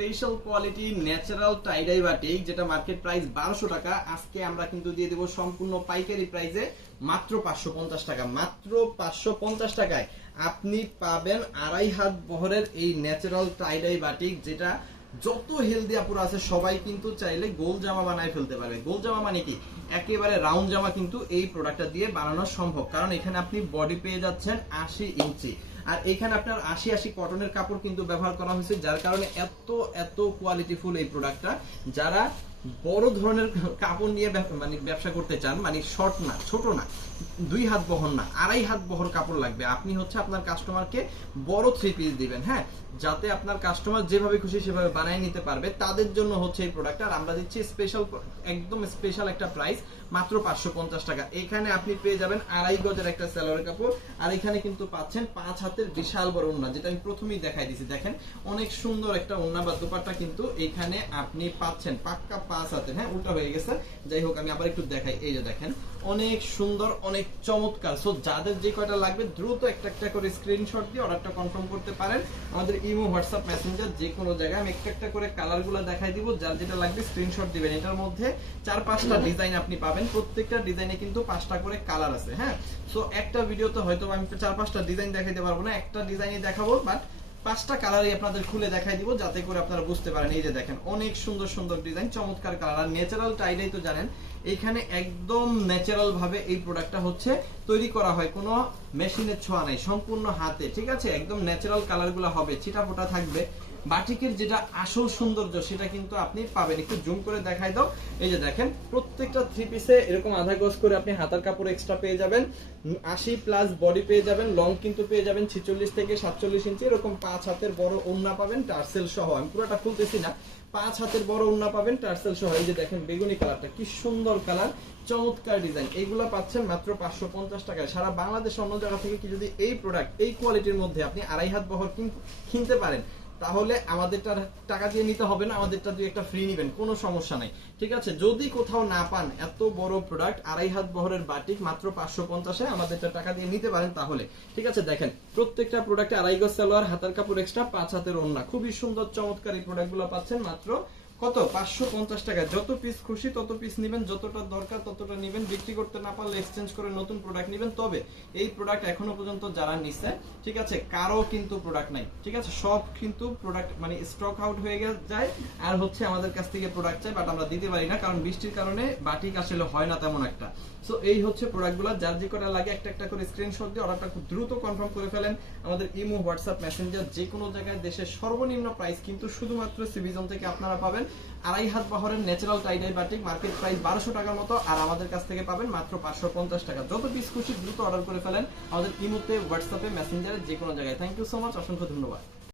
Special quality natural tie dye batik যেটা market price 1200 টাকা, আজকে আমরা কিন্তু দিয়ে দেব সম্পূর্ণ পাইকারি প্রাইসে মাত্র 550 টাকা। মাত্র 550 টাকায় আপনি পাবেন আড়াই হাত বহরের এই ন্যাচারাল টাইডাই বাটিক, যেটা যত হেলদি আপুরা আছে সবাই কিন্তু চাইলে গোল জামা বানায় ফেলতে পারবে। গোল জামা মানে কি, একেবারে রাউন্ড জামা কিন্তু এই প্রোডাক্টটা দিয়ে বানানো সম্ভব, কারণ এখানে আপনি বডি পেয়ে যাচ্ছেন 80 ইঞ্চি, আর এখানে আপনার 80 কটনের কাপড় কিন্তু ব্যবহার করা হয়েছে, যার কারণে এত কোয়ালিটিফুল এই প্রোডাক্টটা। যারা বড় ধরনের কাপড় নিয়ে মানে ব্যবসা করতে চান, মানে শর্ট না, ছোট না, 2 হাত বহর না, আড়াই হাত বহর কাপড় লাগবে, আপনি হচ্ছে আপনার কাস্টমারকে বড় 3 পিস দিবেন, হ্যাঁ, যাতে আপনার কাস্টমার যেভাবে খুশি সেভাবে বানিয়ে নিতে পারবে, তাদের জন্য হচ্ছে এই প্রোডাক্টটা। আর আমরা দিচ্ছি স্পেশাল, একদম স্পেশাল একটা প্রাইস, মাত্র 550 টাকা। এখানে আপনি পেয়ে যাবেন আড়াই গজের একটা সালোয়ার কাপড়, আর এখানে কিন্তু পাচ্ছেন 5 হাতের বিশাল বড় ওড়না, যেটা আমি প্রথমেই দেখাই দিয়েছি। দেখেন অনেক সুন্দর একটা ওড়না বা দোপাট্টা কিন্তু এখানে আপনি পাচ্ছেন, পাক্কা 5 হাতের, হ্যাঁ, উল্টা হয়ে গেছে, যাই হোক আমি আবার একটু দেখাই। এই যে দেখেন অনেক সুন্দর, অনেক চমৎকার। সো যাদের যে কয়টা লাগবে দ্রুত একটা করে স্ক্রিনশট দিয়ে অর্ডারটা কনফার্ম করতে পারেন। আমাদের ইমো, হোয়াটসঅ্যাপ, মেসেঞ্জার যে কোনো জায়গায় আমি একটা করে কালারগুলো দেখাই দিব, যার যেটা লাগবে স্ক্রিনশট দিবেন। এটার মধ্যে 4-5টা ডিজাইন আপনি পাবেন, প্রত্যেকটা ডিজাইনে কিন্তু 5টা করে কালার আছে, হ্যাঁ। সো একটা ভিডিওতে হয়তো আমি 4-5টা ডিজাইন দেখাইতে পারবো না, একটা ডিজাইনই দেখাবো, বাট 5টা কালারই আপনাদের খুলে দেখাই দিব, যাতে করে আপনারা বুঝতে পারেন। এই যে দেখেন অনেক সুন্দর সুন্দর ডিজাইন, চমৎকার কালার। আর ন্যাচারাল টাইডাই তো জানেন, এখানে একদম ন্যাচারাল ভাবে এই প্রোডাক্টটা হচ্ছে তৈরি করা হয়, কোনো মেশিনের ছোঁয়া নাই, সম্পূর্ণ হাতে, ঠিক আছে। একদম ন্যাচারাল কালারগুলো হবে, ছিটাফোটা থাকবে। বাটিকের যেটা আসল সৌন্দর্য সেটা কিন্তু আপনি পাবেন। একটু জুম করে দেখাই দাও। এই যে দেখেন প্রত্যেকটা 3 পিসে এরকম আধা গজ করে আপনি হাতার কাপড় এক্সট্রা পেয়ে যাবেন, 80 প্লাস বডি পেয়ে যাবেন, লং কিন্তু পেয়ে যাবেন 46 থেকে 47 ইঞ্চি, এরকম 5 হাতের বড় ওড়না পাবেন টার্সেল সহ। আমি পুরোটা খুলতেছি না, 5 হাতের বড় ওড়না পাবেন টার্সেল সহ। এই যে দেখেন বেগুনি কালারটা কি সুন্দর কালার, চমৎকার ডিজাইন। এইগুলো পাচ্ছেন মাত্র 550 টাকায়। সারা বাংলাদেশ অন্য জায়গা থেকে কি যদি এই প্রোডাক্ট এই কোয়ালিটির মধ্যে আপনি আড়াই হাত বহর কিনতে পারেন, তাহলে আমাদেরটা টাকা দিয়ে নিতে হবে না, আমাদেরটা দিয়ে একটা ফ্রি নেবেন, কোনো সমস্যা নাই, ঠিক আছে। যদি কোথাও না পান এত বড় প্রোডাক্ট আড়াই হাত বহরের বাটিক মাত্র 550-এ আমাদেরটা টাকা দিয়ে নিতে পারেন তাহলে, ঠিক আছে। দেখেন প্রত্যেকটা প্রোডাক্টে আড়াই গজ সালোয়ার, হাতার কাপড় এক্সট্রা, 5 হাতের ওড়না, খুবই সুন্দর চমৎকার এই প্রোডাক্টগুলো পাচ্ছেন মাত্র কত, 550 টাকা। যত পিস খুশি তত পিস নেবেন, যতটা দরকার ততটা নেবেন, বিক্রি করতে না পারলে এক্সচেঞ্জ করে নতুন প্রোডাক্ট নেবেন। তবে এই প্রোডাক্ট এখনো পর্যন্ত যারা নিচ্ছে, ঠিক আছে, কারো কিন্তু প্রোডাক্ট নাই, ঠিক আছে, সব কিন্তু প্রোডাক্ট মানে স্টক আউট হয়ে যায়, আর হচ্ছে আমাদের কাছ থেকে প্রোডাক্ট চাই, বাট আমরা দিতে পারি না, কারণ বৃষ্টির কারণে বাটিক আসলে হয় না তেমন একটা। সো এই হচ্ছে প্রোডাক্টগুলো, যার যে কটা লাগে একটা করে স্ক্রিনশট দিয়ে অর্ডারটা খুব দ্রুত কনফার্ম করে ফেলেন। আমাদের ইমো, হোয়াটসঅ্যাপ, মেসেঞ্জার যে কোনো জায়গায় দেশের সর্বনিম্ন প্রাইস কিন্তু শুধুমাত্র সিভিজন থেকে আপনারা পাবেন আড়াই হাত বহরের natural tie dye batik, market price 1200 টাকার মতো, আর আমাদের কাছ থেকে পাবেন মাত্র 550 টাকা। যত পিস খুশি দ্রুত অর্ডার করে ফেলেন আমাদের ইমোতে, হোয়াটসঅ্যাপে, মেসেঞ্জারে যে কোনো জায়গায়। থ্যাংক ইউ সো মাচ, অসংখ্য ধন্যবাদ।